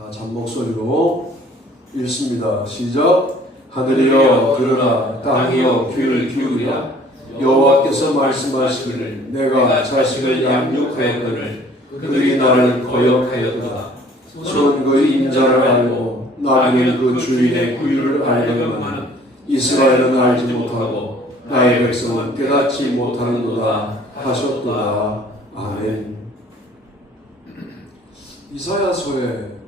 다 잔목소리로 읽습니다. 시작. 하늘이여 들으라, 땅이여 귀를 기울이라. 여호와께서 말씀하시기를 내가 자식을 양육하였거늘 그들이 나를 거역하였도다. 손은 그 임자를 알고 나귀는 그 주인의 구유를 알거니와 이스라엘은 알지 못하고 나의 백성은 깨닫지 못하는도다 하셨도다. 아멘. 이사야서에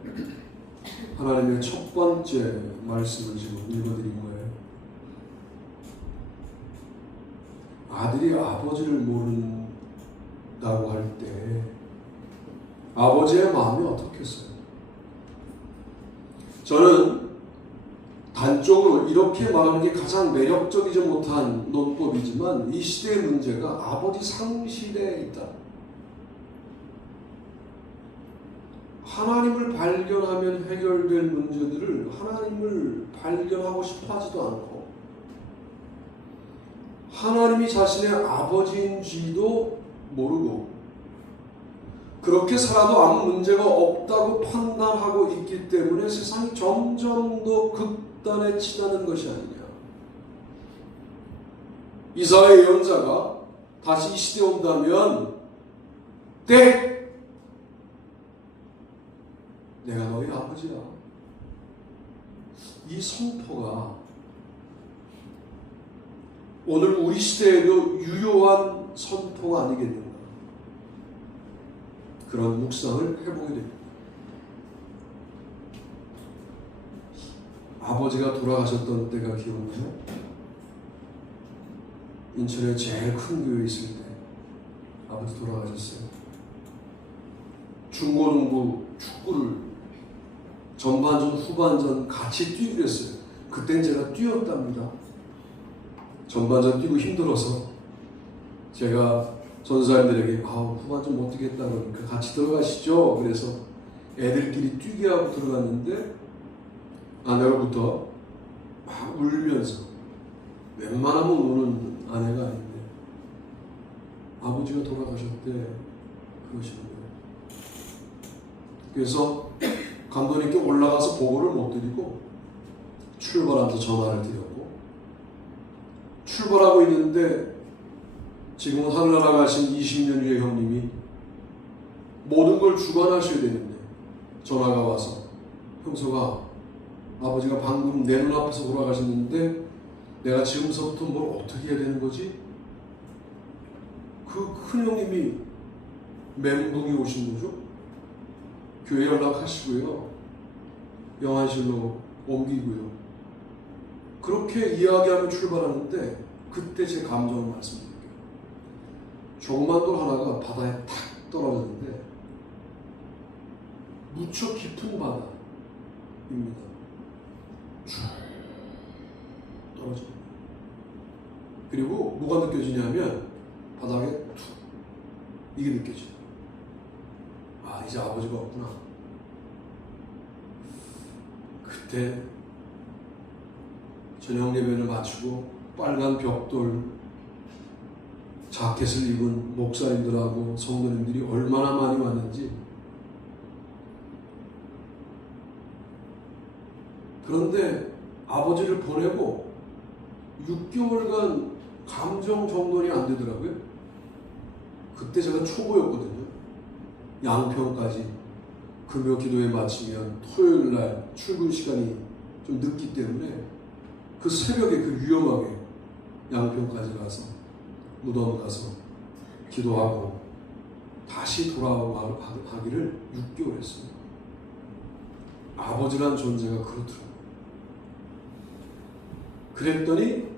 하나님의 첫 번째 말씀을 지금 읽어드린 거예요. 아들이 아버지를 모른다고 할 때 아버지의 마음이 어떻겠어요? 저는 단적으로 이렇게 말하는 게 가장 매력적이지 못한 논법이지만 이 시대의 문제가 아버지 상실에 있다. 하나님을 발견하면 해결될 문제들을 하나님을 발견하고 싶어 하지도 않고 하나님이 자신의 아버지인지도 모르고 그렇게 살아도 아무 문제가 없다고 판단하고 있기 때문에 세상이 점점 더 극단에 치닫는 것이 아니냐. 이사야 예언자가 다시 이 시대에 온다면 내가 너희 아버지야. 이 선포가 오늘 우리 시대에도 유효한 선포가 아니겠는가. 그런 묵상을 해보게 됩니다. 아버지가 돌아가셨던 때가 기억나요? 인천에 제일 큰 교회 있을 때 아버지 돌아가셨어요. 중고등부 축구를 전반전 후반전 같이 뛰기로 했어요. 그땐 제가 뛰었답니다. 전반전 뛰고 힘들어서 제가 전사님들에게 후반전 못 뛰겠다 그러니까 같이 들어가시죠. 그래서 애들끼리 뛰게 하고 들어갔는데 아내로부터 막 울면서 웬만하면 우는 아내가 아닌데 아버지가 돌아가셨대 그러시는 거예요. 그래서 감독님께 올라가서 보고를 못 드리고 출발하면서 전화를 드렸고 출발하고 있는데 지금은 하늘나라 가신 20년 후의 형님이 모든 걸 주관하셔야 되는데 전화가 와서 형서가 아버지가 방금 내 눈앞에서 돌아가셨는데 내가 지금서부터 뭘 어떻게 해야 되는 거지? 그 큰 형님이 멘붕이 오신 거죠. 교회 연락하시고요. 영안실로 옮기고요. 그렇게 이야기하며 출발하는데 그때 제 감정을 말씀드릴게요. 조그만 돌 하나가 바다에 탁 떨어졌는데 무척 깊은 바다입니다. 쭉 떨어집니다. 그리고 뭐가 느껴지냐면 바닥에 툭 이게 느껴져요. 이제 아버지가 없구나. 그때 저녁 예배를 마치고 빨간 벽돌 자켓을 입은 목사님들하고 성도님들이 얼마나 많이 왔는지. 그런데 아버지를 보내고 6개월간 감정 정돈이 안 되더라고요. 그때 제가 초보였거든요. 양평까지 금요 기도회 마치면 토요일날 출근 시간이 좀 늦기 때문에 그 새벽에 그 위험하게 양평까지 가서 무덤 가서 기도하고 다시 돌아가기를 6개월 했어요. 아버지란 존재가 그렇더라고요. 그랬더니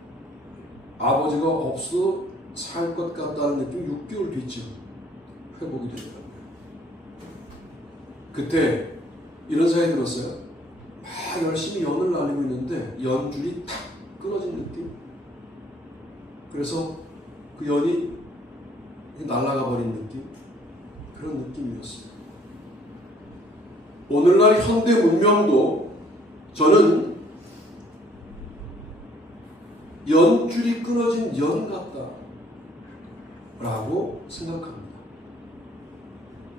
아버지가 없어 살 것 같다는 느낌 6개월 뒤쯤 회복이 되더라고요. 그때 이런 생각이 들었어요. 막 열심히 연을 날리고 있는데 연줄이 탁 끊어진 느낌? 그래서 그 연이 날아가 버린 느낌? 그런 느낌이었어요. 오늘날 현대 문명도 저는 연줄이 끊어진 연 같다 라고 생각합니다.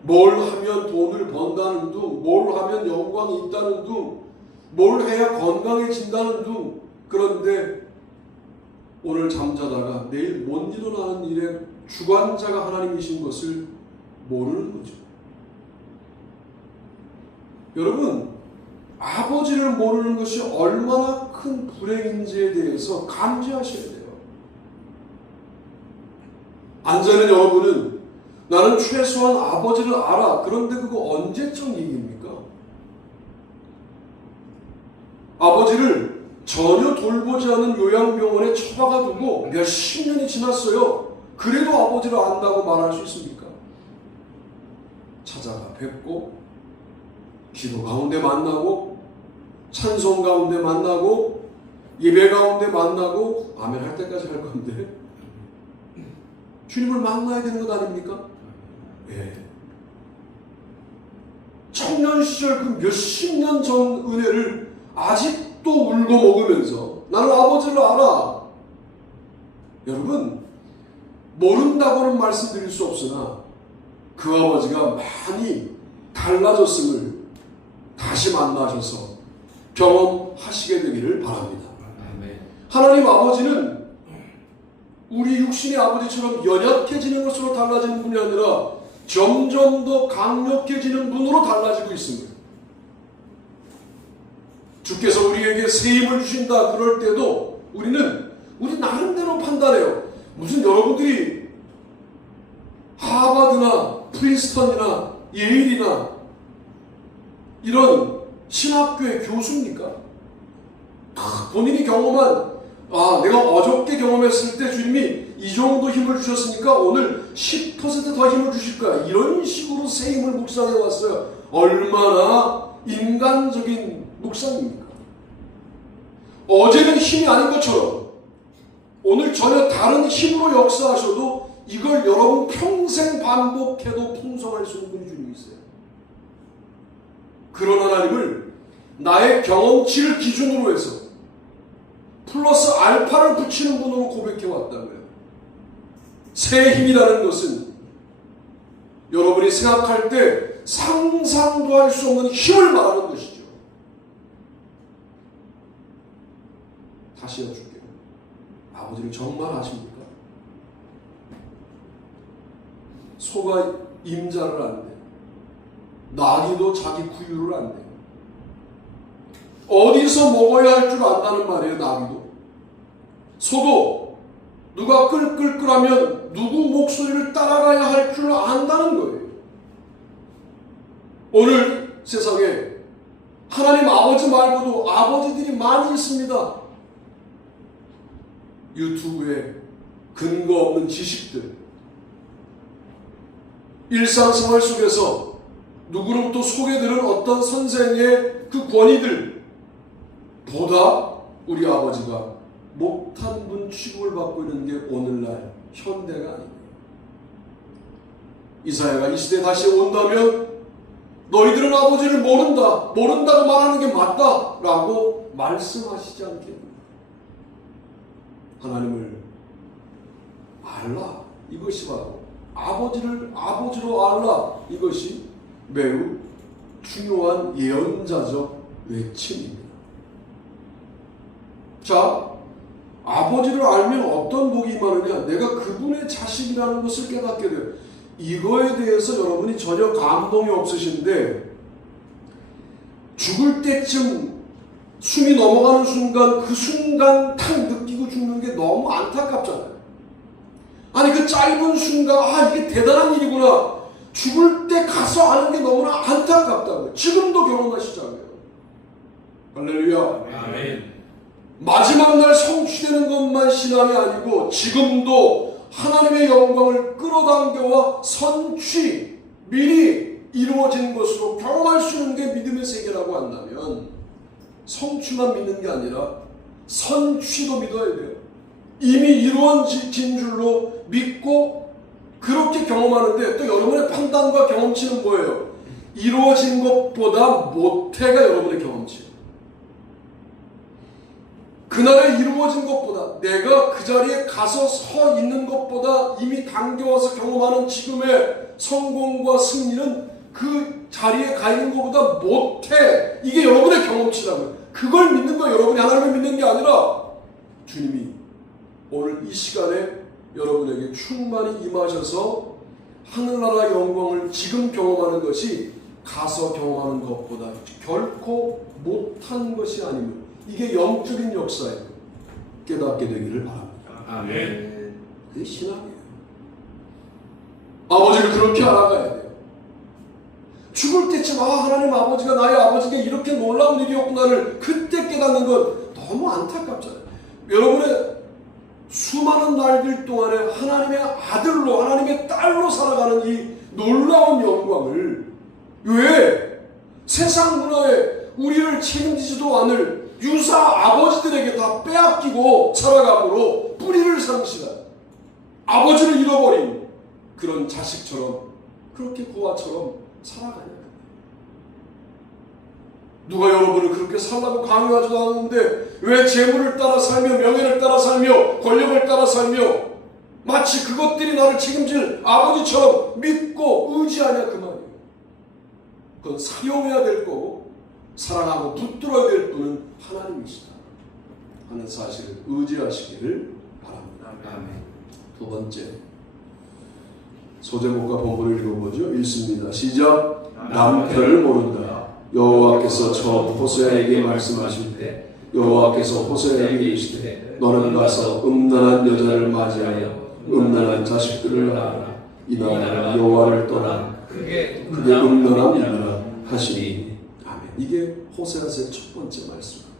뭘 하면 돈을 번다는 둥, 뭘 하면 영광이 있다는 둥, 뭘 해야 건강해진다는 둥. 그런데 오늘 잠자다가 내일 못 일어나는 일의 주관자가 하나님이신 것을 모르는 거죠. 여러분, 아버지를 모르는 것이 얼마나 큰 불행인지에 대해서 감지하셔야 돼요. 앉아있는 여러분은 나는 최소한 아버지를 알아. 그런데 그거 언제적 얘기입니까? 아버지를 전혀 돌보지 않은 요양병원에 처박아 두고 몇십 년이 지났어요. 그래도 아버지를 안다고 말할 수 있습니까? 찾아가 뵙고 기도 가운데 만나고 찬송 가운데 만나고 예배 가운데 만나고 아멘 할 때까지 할 건데 주님을 만나야 되는 것 아닙니까? 예. 청년 시절 그 몇십 년 전 은혜를 아직도 울고 먹으면서 나는 아버지를 알아. 여러분, 모른다고는 말씀드릴 수 없으나 그 아버지가 많이 달라졌음을 다시 만나셔서 경험하시게 되기를 바랍니다. 하나님 아버지는 우리 육신의 아버지처럼 연약해지는 것으로 달라지는 분이 아니라 점점 더 강력해지는 분으로 달라지고 있습니다. 주께서 우리에게 새 힘을 주신다 그럴 때도 우리는 우리 나름대로 판단해요. 무슨 여러분들이 하버드나 프린스턴이나 예일이나 이런 신학교의 교수입니까? 본인이 경험한 내가 어저께 경험했을 때 주님이 이 정도 힘을 주셨으니까 오늘 10% 더 힘을 주실 거야. 이런 식으로 새 힘을 묵상해 왔어요. 얼마나 인간적인 묵상입니까? 어제는 힘이 아닌 것처럼 오늘 전혀 다른 힘으로 역사하셔도 이걸 여러분 평생 반복해도 풍성할 수 있는 분이 주님이 있어요. 그런 하나님을 나의 경험치를 기준으로 해서 플러스 알파를 붙이는 분으로 고백해 왔다고요. 새 힘이라는 것은 여러분이 생각할 때 상상도 할 수 없는 힘을 말하는 것이죠. 다시 여쭐게요. 아버지를 정말 아십니까? 소가 임자를 안 돼. 나귀도 자기 구유를 안 돼. 어디서 먹어야 할 줄 안다는 말이에요. 나귀도. 소도 누가 끌끌끌하면 누구 목소리를 따라가야 할 줄 안다는 거예요. 오늘 세상에 하나님 아버지 말고도 아버지들이 많이 있습니다. 유튜브에 근거 없는 지식들, 일상생활 속에서 누구로부터 소개되는 어떤 선생의 그 권위들 보다 우리 아버지가 못한 분 취급을 받고 있는 게 오늘날 현대가 아닙니다. 이사야가 이 시대에 다시 온다면 너희들은 아버지를 모른다고 말하는 게 맞다 라고 말씀하시지 않겠는가. 하나님을 알라, 이것이 바로 아버지를 아버지로 알라, 이것이 매우 중요한 예언자적 외침입니다. 자, 아버지를 알면 어떤 복이 임하느냐? 내가 그분의 자식이라는 것을 깨닫게 돼요. 이거에 대해서 여러분이 전혀 감동이 없으신데 죽을 때쯤 숨이 넘어가는 순간 그 순간 탁 느끼고 죽는 게 너무 안타깝잖아요. 아니 그 짧은 순간 이게 대단한 일이구나. 죽을 때 가서 아는 게 너무나 안타깝다고요. 지금도 경험하시잖아요. 할렐루야. 아멘. 마지막 날 성취되는 것만 신앙이 아니고 지금도 하나님의 영광을 끌어당겨와 선취 미리 이루어진 것으로 경험할 수 있는 게 믿음의 세계라고 한다면 성취만 믿는 게 아니라 선취도 믿어야 돼요. 이미 이루어진 줄로 믿고 그렇게 경험하는데 또 여러분의 판단과 경험치는 뭐예요? 이루어진 것보다 못해가 여러분의 경험치예요. 그날에 이루어진 것보다, 내가 그 자리에 가서 서 있는 것보다 이미 당겨와서 경험하는 지금의 성공과 승리는 그 자리에 가 있는 것보다 못해. 이게 여러분의 경험치라고요. 그걸 믿는 거, 여러분이 하나님을 믿는 게 아니라 주님이 오늘 이 시간에 여러분에게 충만히 임하셔서 하늘나라 영광을 지금 경험하는 것이 가서 경험하는 것보다 결코 못한 것이 아니면, 이게 영적인 역사예요. 깨닫게 되기를 바랍니다. 아멘. 그게 신앙이에요. 아버지를 그렇게 알아가야 돼요. 죽을 때쯤 하나님 아버지가, 나의 아버지가 이렇게 놀라운 일이었구나를 그때 깨닫는 건 너무 안타깝잖아요. 여러분의 수많은 날들 동안에 하나님의 아들로, 하나님의 딸로 살아가는 이 놀라운 영광을 왜 세상 문화에 우리를 책임지지도 않을 유사 아버지들에게 다 빼앗기고 살아감으로 뿌리를 상실한, 아버지를 잃어버린 그런 자식처럼, 그렇게 고아처럼 살아가냐. 누가 여러분을 그렇게 살라고 강요하지도 않았는데 왜 재물을 따라 살며 명예를 따라 살며 권력을 따라 살며 마치 그것들이 나를 책임질 아버지처럼 믿고 의지하냐 그 말이에요. 그건 사용해야 될 거고 사랑하고 붙들어야 될 분은 하나님이시다 하는 사실을 의지하시기를 바랍니다. 아멘. 두 번째, 소제목과 본문을 읽어보죠. 읽습니다. 시작. 남편을 모른다. 여호와께서 처음 호세아에게 말씀하실 때 여호와께서 호세아에게 이르시되 너는 가서 음란한 여자를 맞이하여 음란한 자식들을 낳아라. 이날은 여호와를 떠나 그게 음란함이라 하시니. 아멘. 이게 호세아서의 첫 번째 말씀입니다.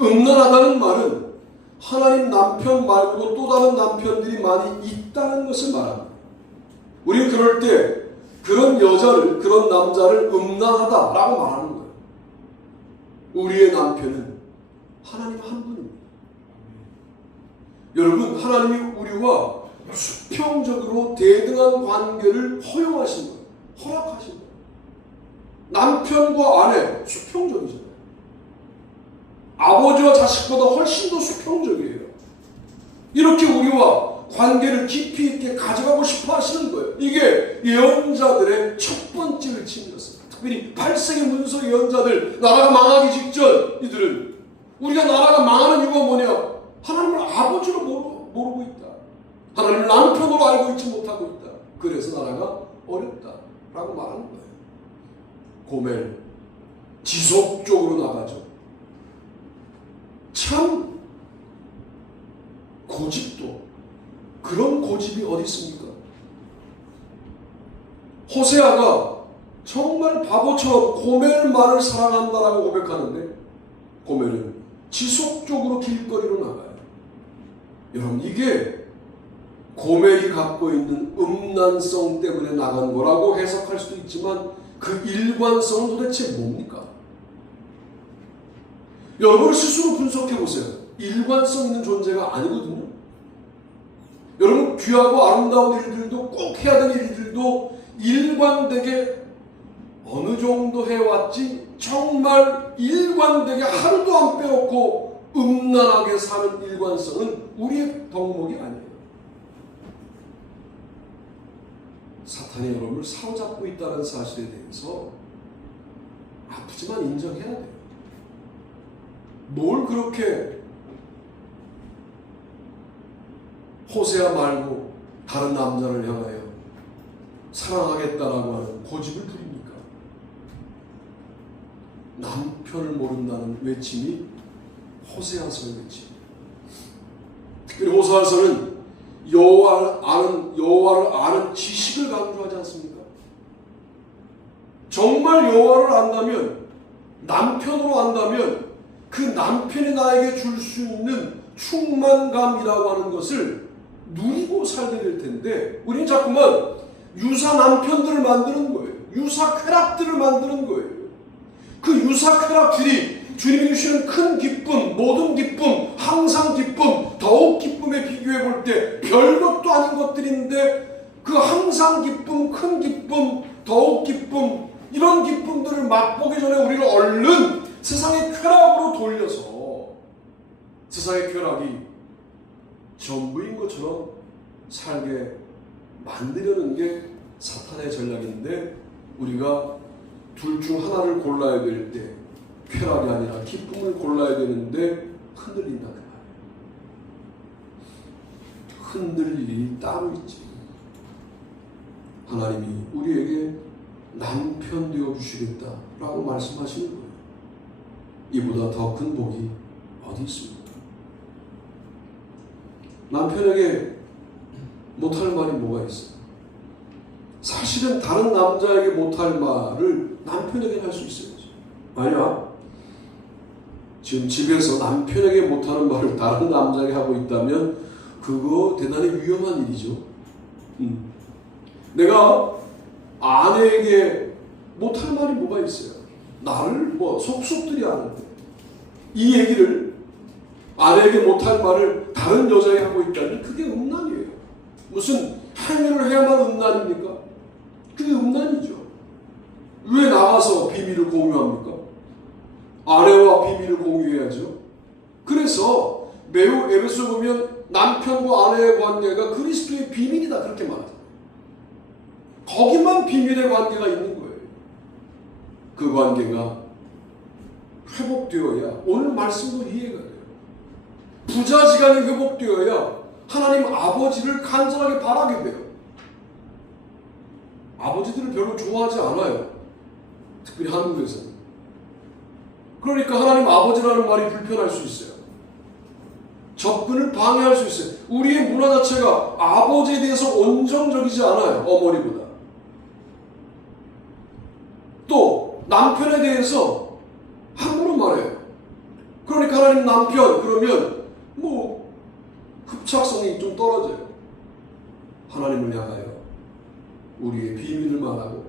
음란하다는 말은 하나님 남편 말고도 또 다른 남편들이 많이 있다는 것을 말합니다. 우리는 그럴 때 그런 여자를, 그런 남자를 음란하다라고 말하는 거예요. 우리의 남편은 하나님 한 분입니다. 여러분, 하나님이 우리와 수평적으로 대등한 관계를 허용하신 거예요. 허락하신 거예요. 남편과 아내 수평적이잖아요. 아버지와 자식보다 훨씬 더 수평적이에요. 이렇게 우리와 관계를 깊이 있게 가져가고 싶어 하시는 거예요. 이게 예언자들의 첫 번째 외침이었습니다. 특별히 8세기 문서 예언자들, 나라가 망하기 직전 이들은, 우리가 나라가 망하는 이유가 뭐냐? 하나님을 아버지로 모르고 있다. 하나님을 남편으로 알고 있지 못하고 있다. 그래서 나라가 어렵다라고 말하는 거예요. 고멜, 지속적으로 나가죠. 참 고집도, 그런 고집이 어디 있습니까? 호세아가 정말 바보처럼 고멜만을 사랑한다라고 고백하는데 고멜은 지속적으로 길거리로 나가요. 여러분, 이게 고멜이 갖고 있는 음란성 때문에 나간 거라고 해석할 수도 있지만 그 일관성은 도대체 뭡니까? 여러분 스스로 분석해 보세요. 일관성 있는 존재가 아니거든요. 여러분, 귀하고 아름다운 일들도, 꼭 해야 되는 일들도 일관되게 어느 정도 해왔지 정말 일관되게 하루도 안 빼놓고 음란하게 사는 일관성은 우리의 덕목이 아니에요. 사탄이 여러분을 사로잡고 있다는 사실에 대해서 아프지만 인정해야 돼요. 뭘 그렇게 호세아 말고 다른 남자를 향하여 사랑하겠다라고 하는 고집을 부립니까? 남편을 모른다는 외침이 호세아서의 외침. 특별히 호세아서는 여호와를 아는 지식을 강조하지 않습니까? 정말 여호와를 안다면, 남편으로 안다면 그 남편이 나에게 줄 수 있는 충만감이라고 하는 것을 누리고 살게 될 텐데 우리는 자꾸만 유사 남편들을 만드는 거예요. 유사 쾌락들을 만드는 거예요. 그 유사 쾌락들이 주님이 주시는 큰 기쁨, 모든 기쁨, 항상 기쁨, 더욱 기쁨에 비교해 볼 때 별것도 아닌 것들인데 그 항상 기쁨, 큰 기쁨, 더욱 기쁨, 이런 기쁨들을 맛보기 전에 우리를 얼른 세상의 쾌락으로 돌려서 세상의 쾌락이 전부인 것처럼 살게 만들려는 게 사탄의 전략인데, 우리가 둘 중 하나를 골라야 될 때 쾌락이 아니라 기쁨을 골라야 되는데 흔들린다 그 말이에요. 흔들릴 일이 따로 있지. 하나님이 우리에게 남편 되어 주시겠다라고 말씀하시는 거예요. 이보다 더 큰 복이 어디 있습니까? 남편에게 못할 말이 뭐가 있어요? 사실은 다른 남자에게 못할 말을 남편에게 할 수 있어야죠. 아니야. 지금 집에서 남편에게 못하는 말을 다른 남자에게 하고 있다면 그거 대단히 위험한 일이죠. 내가 아내에게 못할 말이 뭐가 있어요? 나를 속속들이 아는데 이 얘기를, 아내에게 못할 말을 다른 여자에게 하고 있다면 그게 음란이에요. 무슨 행위를 해야만 음란입니까? 그게 음란이죠. 왜 나가서 비밀을 공유합니까? 아내와 비밀을 공유해야죠. 그래서 매우 에베소 보면 남편과 아내의 관계가 그리스도의 비밀이다 그렇게 말하잖아요. 거기만 비밀의 관계가 있는 거예요. 그 관계가 회복되어야 오늘 말씀도 이해가 돼요. 부자지간이 회복되어야 하나님 아버지를 간절하게 바라게 돼요. 아버지들을 별로 좋아하지 않아요. 특별히 한국에서는. 그러니까 하나님 아버지라는 말이 불편할 수 있어요. 접근을 방해할 수 있어요. 우리의 문화 자체가 아버지에 대해서 온정적이지 않아요. 어머니보다. 또 남편에 대해서 함부로 말해요. 그러니까 하나님 남편 그러면 흡착성이 좀 떨어져요. 하나님을 향하여 우리의 비밀을 말하고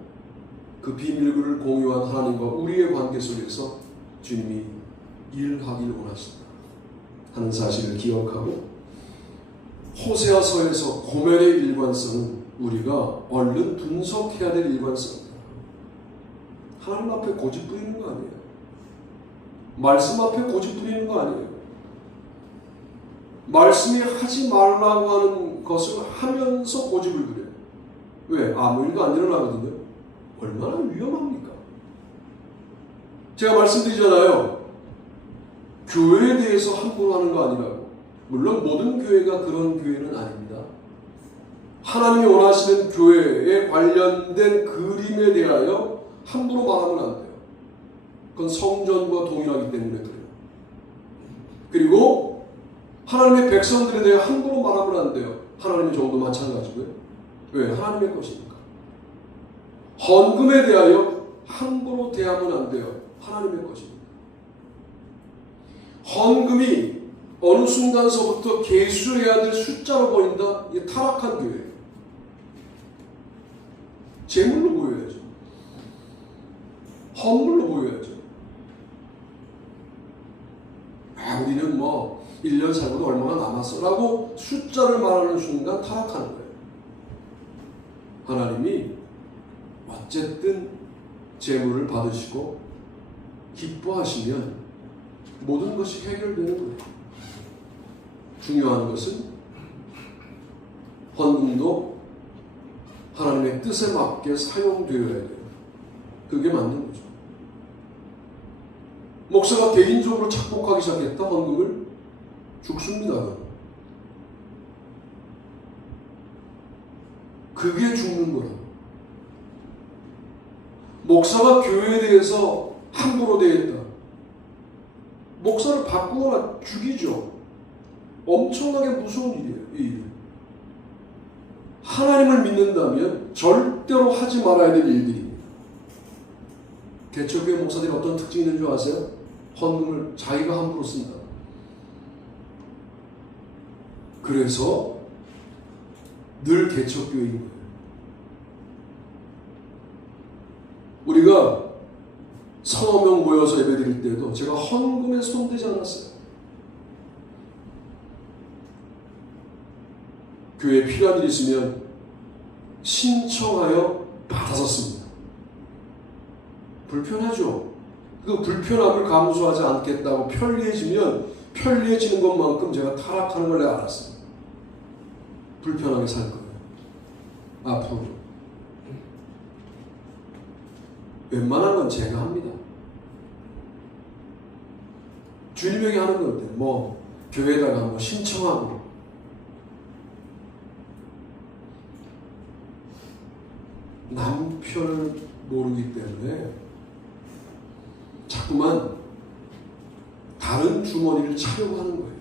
그 비밀을 공유한 하나님과 우리의 관계 속에서 주님이 일하기를 원하신다 하는 사실을 기억하고, 호세아서에서 고멜의 일관성은 우리가 얼른 분석해야 될 일관성입니다. 하나님 앞에 고집 부리는 거 아니에요. 말씀 앞에 고집 부리는 거 아니에요. 말씀이 하지 말라고 하는 것을 하면서 고집을 부려요. 왜? 아무 일도 안 일어나거든요. 얼마나 위험합니까? 제가 말씀드리잖아요. 교회에 대해서 함부로 하는 거 아니라고. 물론 모든 교회가 그런 교회는 아닙니다. 하나님이 원하시는 교회에 관련된 그림에 대하여 함부로 말하면 안 돼요. 그건 성전과 동일하기 때문에 그래요. 그리고 하나님의 백성들에 대해 함부로 말하면 안 돼요. 하나님의 종도 마찬가지고요. 왜? 하나님의 것이니까. 헌금에 대하여 함부로 대하면 안 돼요. 하나님의 것입니다. 헌금이 어느 순간서부터 계수해야 될 숫자로 보인다? 이게 타락한 교회예요. 재물로 보여야죠. 헌물로 보여야죠. 우리는 1년 살고도 얼마나 남았어 라고 숫자를 말하는 순간 타락하는 거예요. 하나님이 어쨌든 재물을 받으시고 기뻐하시면 모든 것이 해결되는 거예요. 중요한 것은 헌금도 하나님의 뜻에 맞게 사용되어야 돼요. 그게 맞는 거죠. 목사가 개인적으로 착복하기 시작했다 헌금을 죽습니다. 그게 죽는 거라. 목사가 교회에 대해서 함부로 대했다. 목사를 바꾸거나 죽이죠. 엄청나게 무서운 일이에요. 이 일. 하나님을 믿는다면 절대로 하지 말아야 될 일들입니다. 개척교회 목사들이 어떤 특징이 있는 줄 아세요? 헌금을 자기가 함부로 쓴다. 그래서 늘 개척교회인 거예요. 우리가 서너 명 모여서 예배드릴 때도 제가 헌금에 손대지 않았어요. 교회에 필요한 일이 있으면 신청하여 받아서 씁니다. 불편하죠. 그 불편함을 감수하지 않겠다고 편리해지면 편리해지는 것만큼 제가 타락하는 걸 내가 알았어요. 불편하게 살 거예요. 앞으로 웬만한 건 제가 합니다. 주님에게 하는 건데 뭐 교회에다가 뭐 신청하고 남편을 모르기 때문에 자꾸만 다른 주머니를 차려고 하는 거예요.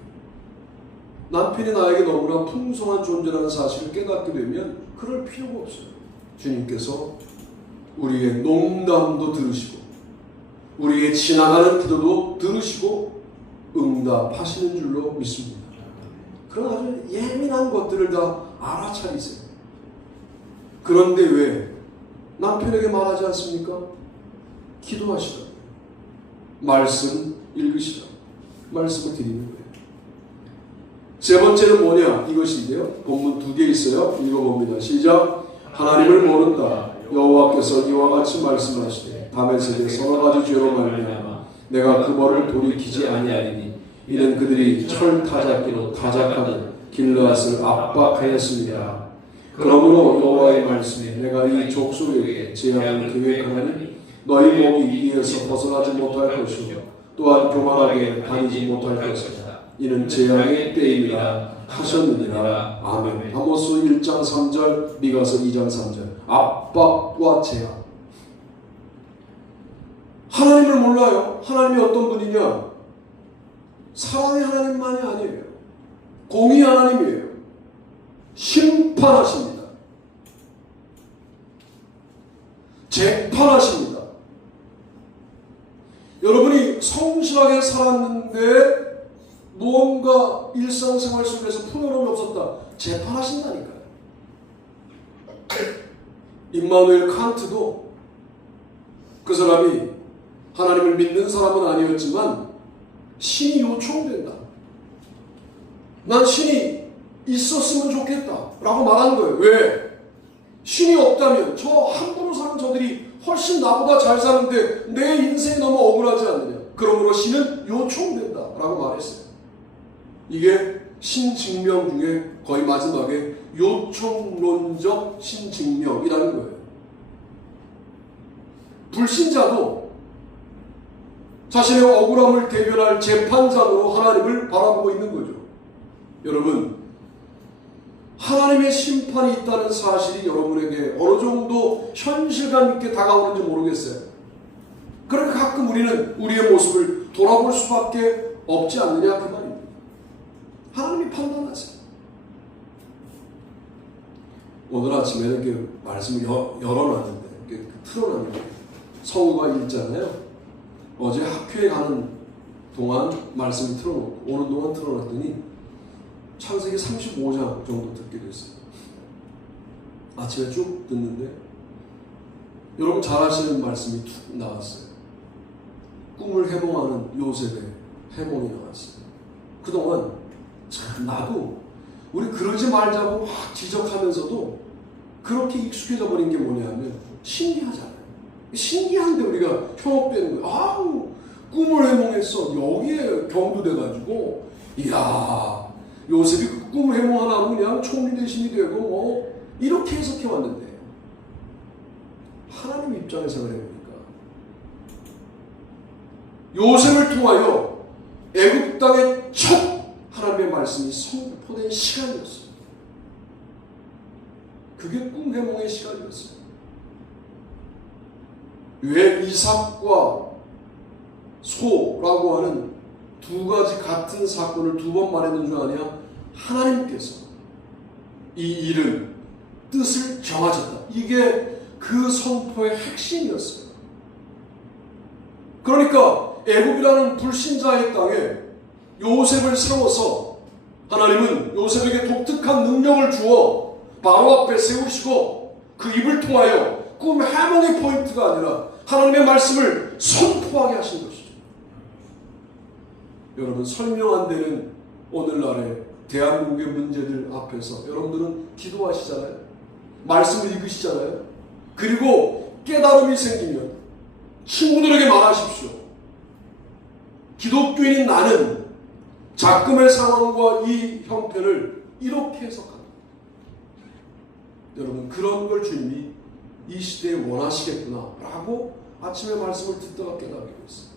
남편이 나에게 너무나 풍성한 존재라는 사실을 깨닫게 되면 그럴 필요가 없어요. 주님께서 우리의 농담도 들으시고 우리의 지나가는 기도도 들으시고 응답하시는 줄로 믿습니다. 그런 아주 예민한 것들을 다 알아차리세요. 그런데 왜 남편에게 말하지 않습니까? 기도하시라. 말씀 읽으시라. 말씀을 드리는 거예요. 세 번째는 뭐냐? 이것인데요. 본문 2개 있어요. 읽어봅니다. 시작. 하나님을 모른다. 여호와께서 이와 같이 말씀하시되 다메섹에 서너 가지 죄로 말미암아 내가 그 벌을 돌이키지 아니하리니 이는 그들이 철 타작기로 타작하는 길르앗을 압박하였습니다. 그러므로 여호와의 말씀에 내가 이 족속에게 재앙을 계획하나니 너희 목이 이에서 벗어나지 못할 것이요 또한 교만하게 다니지 못할 것이다. 이는 재앙의 때임이라 하셨느니라. 아멘. 아모스 1장 3절, 미가서 2장 3절. 압박과 재앙. 하나님을 몰라요. 하나님이 어떤 분이냐? 사랑의 하나님만이 아니에요. 공의 하나님이에요. 심판하십니다. 재판하십니다. 여러분이 성실하게 살았는데 무언가 일상생활 속에서 풍요로움이 없었다. 재판하신다니까요. 임마누엘 칸트도 그 사람이 하나님을 믿는 사람은 아니었지만 신이 요청된다. 난 신이 있었으면 좋겠다 라고 말한 거예요. 왜? 신이 없다면 저 함부로 사는 저들이 훨씬 나보다 잘 사는데 내 인생이 너무 억울하지 않느냐. 그러므로 신은 요청된다 라고 말했어요. 이게 신증명 중에 거의 마지막에 요청론적 신증명이라는 거예요. 불신자도 자신의 억울함을 대변할 재판장으로 하나님을 바라보고 있는 거죠. 여러분, 하나님의 심판이 있다는 사실이 여러분에게 어느 정도 현실감 있게 다가오는지 모르겠어요. 그러니까 가끔 우리는 우리의 모습을 돌아볼 수밖에 없지 않느냐 그 말입니다. 하나님이 판단하세요. 오늘 아침에는 이렇게 말씀을 열어놨는데 이렇게 틀어놨는데 성우가 읽잖아요. 어제 학교에 가는 동안 말씀을 틀어놓고 오는 동안 틀어놨더니 창세기 35장 정도 듣게 됐어요. 아침에 쭉 듣는데 여러분 잘 아시는 말씀이 툭 나왔어요. 꿈을 해몽하는 요셉의 해몽이 나왔어요. 그동안 참 나도 우리 그러지 말자고 막 지적하면서도 그렇게 익숙해져 버린 게 뭐냐면 신기하잖아요. 신기한데 우리가 현혹되는 거예요. 아우 꿈을 해몽했어. 여기에 경도돼가지고 이야 요셉이 그 꿈을 해몽하나 그냥 총리 대신이 되고 뭐 이렇게 해석해왔는데 하나님 입장에서 생각해보니까 요셉을 통하여 애굽 땅의 첫 하나님의 말씀이 선포된 시간이었어요. 그게 꿈 해몽의 시간이었어요. 왜 이삭과 소라고 하는 두 가지 같은 사건을 두 번 말했는 줄 아냐? 하나님께서 이 일을 뜻을 정하셨다. 이게 그 선포의 핵심이었어요. 그러니까 애굽이라는 불신자의 땅에 요셉을 세워서 하나님은 요셉에게 독특한 능력을 주어 바로 앞에 세우시고 그 입을 통하여 꿈 해몽의 포인트가 아니라 하나님의 말씀을 선포하게 하신 것이죠. 여러분 설명 안 되는 오늘날의 대한민국의 문제들 앞에서 여러분들은 기도하시잖아요. 말씀을 읽으시잖아요. 그리고 깨달음이 생기면 친구들에게 말하십시오. 기독교인인 나는 작금의 상황과 이 형편을 이렇게 해석합니다. 여러분, 그런 걸 주님이 이 시대에 원하시겠구나 라고 아침에 말씀을 듣다가 깨닫게 됐어요.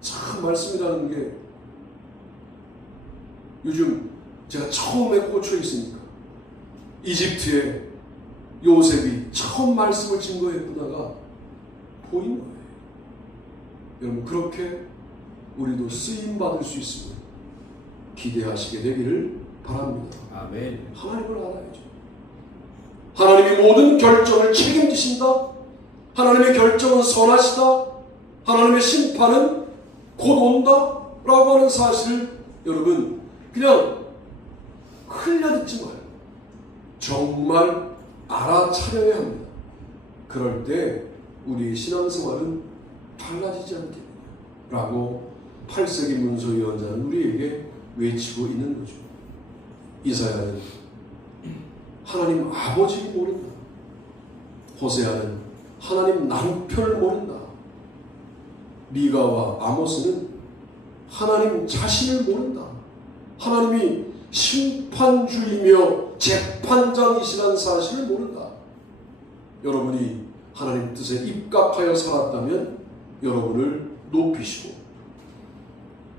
참 말씀이라는 게 요즘 제가 처음에 꽂혀 있으니까 이집트에 요셉이 처음 말씀을 증거했구나가 보인 거예요. 여러분, 그렇게 우리도 쓰임받을 수 있음을 기대하시게 되기를 바랍니다. 아멘. 하나님을 알아야죠. 하나님이 모든 결정을 책임지신다. 하나님의 결정은 선하시다. 하나님의 심판은 곧 온다 라고 하는 사실을 여러분 그냥 흘려듣지 말고 정말 알아차려야 합니다. 그럴 때 우리의 신앙생활은 달라지지 않겠느냐 라고 8세기 문서 예언자는 우리에게 외치고 있는 거죠. 이사야는 하나님 아버지를 모른다. 호세아는 하나님 남편을 모른다. 미가와 아모스는 하나님 자신을 모른다. 하나님이 심판주이며 재판장이시라는 사실을 모른다. 여러분이 하나님 뜻에 입각하여 살았다면 여러분을 높이시고,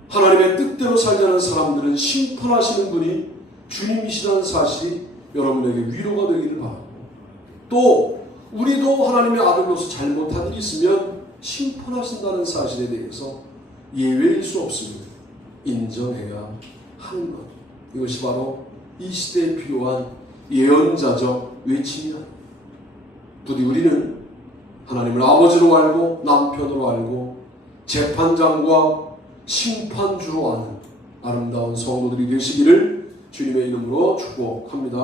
하나님의 뜻대로 살려는 사람들은 심판하시는 분이 주님이시라는 사실이 여러분에게 위로가 되기를 바랍니다. 또 우리도 하나님의 아들로서 잘못한 일이 있으면 심판하신다는 사실에 대해서 예외일 수 없음을 인정해야 하는 것. 이것이 바로 이 시대에 필요한 예언자적 외침이다. 부디 우리는 하나님을 아버지로 알고 남편으로 알고 재판장과 심판주로 아는 아름다운 성도들이 되시기를 주님의 이름으로 축복합니다.